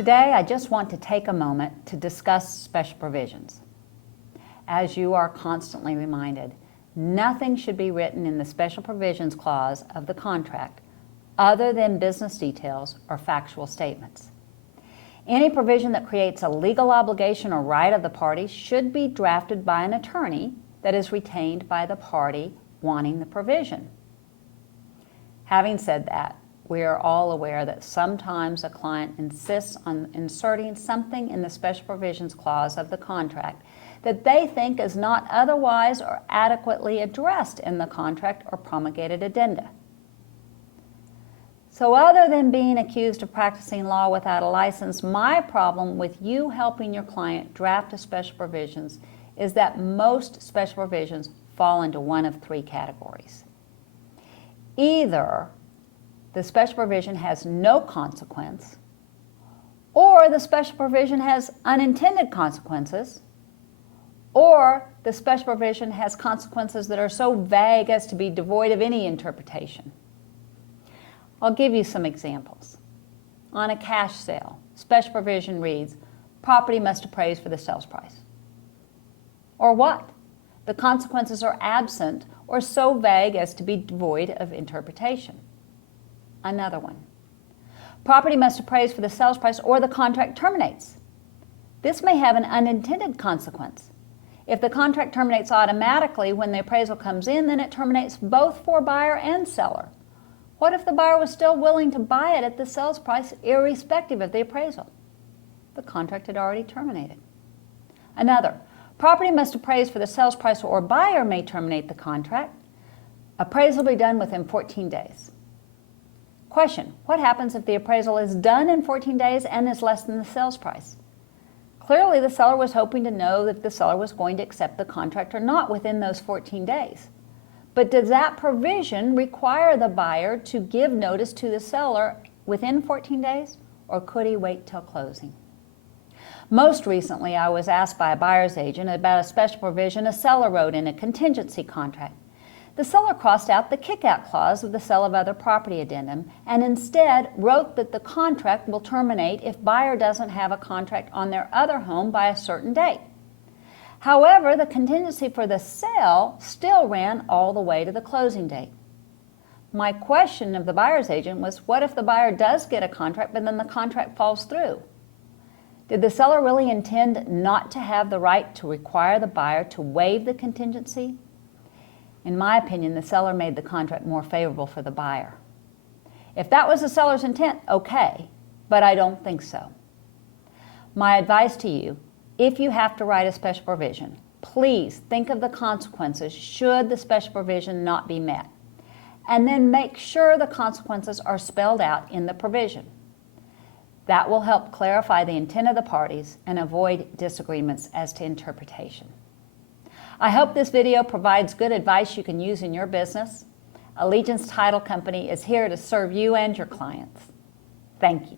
Today, I just want to take a moment to discuss special provisions. As you are constantly reminded, nothing should be written in the special provisions clause of the contract other than business details or factual statements. Any provision that creates a legal obligation or right of the parties should be drafted by an attorney that is retained by the party wanting the provision. Having said that, we are all aware that sometimes a client insists on inserting something in the special provisions clause of the contract that they think is not otherwise or adequately addressed in the contract or promulgated addenda. So other than being accused of practicing law without a license, my problem with you helping your client draft a special provisions is that most special provisions fall into one of three categories. Either the special provision has no consequence, or the special provision has unintended consequences, or the special provision has consequences that are so vague as to be devoid of any interpretation. I'll give you some examples. On a cash sale, special provision reads, property must appraise for the sales price. Or what? The consequences are absent or so vague as to be devoid of interpretation. Another one. Property must appraise for the sales price or the contract terminates. This may have an unintended consequence. If the contract terminates automatically when the appraisal comes in, then it terminates both for buyer and seller. What if the buyer was still willing to buy it at the sales price irrespective of the appraisal? The contract had already terminated. Another. Property must appraise for the sales price or buyer may terminate the contract. Appraisal will be done within 14 days. Question, what happens if the appraisal is done in 14 days and is less than the sales price? Clearly, the seller was hoping to know if the seller was going to accept the contract or not within those 14 days. But does that provision require the buyer to give notice to the seller within 14 days, or could he wait till closing? Most recently, I was asked by a buyer's agent about a special provision a seller wrote in a contingency contract. The seller crossed out the kick-out clause of the sale of other property addendum and instead wrote that the contract will terminate if buyer doesn't have a contract on their other home by a certain date. However, the contingency for the sale still ran all the way to the closing date. My question of the buyer's agent was, what if the buyer does get a contract but then the contract falls through? Did the seller really intend not to have the right to require the buyer to waive the contingency? In my opinion, the seller made the contract more favorable for the buyer. If that was the seller's intent, okay, but I don't think so. My advice to you, if you have to write a special provision, please think of the consequences should the special provision not be met, and then make sure the consequences are spelled out in the provision. That will help clarify the intent of the parties and avoid disagreements as to interpretation. I hope this video provides good advice you can use in your business. Allegiance Title Company is here to serve you and your clients. Thank you.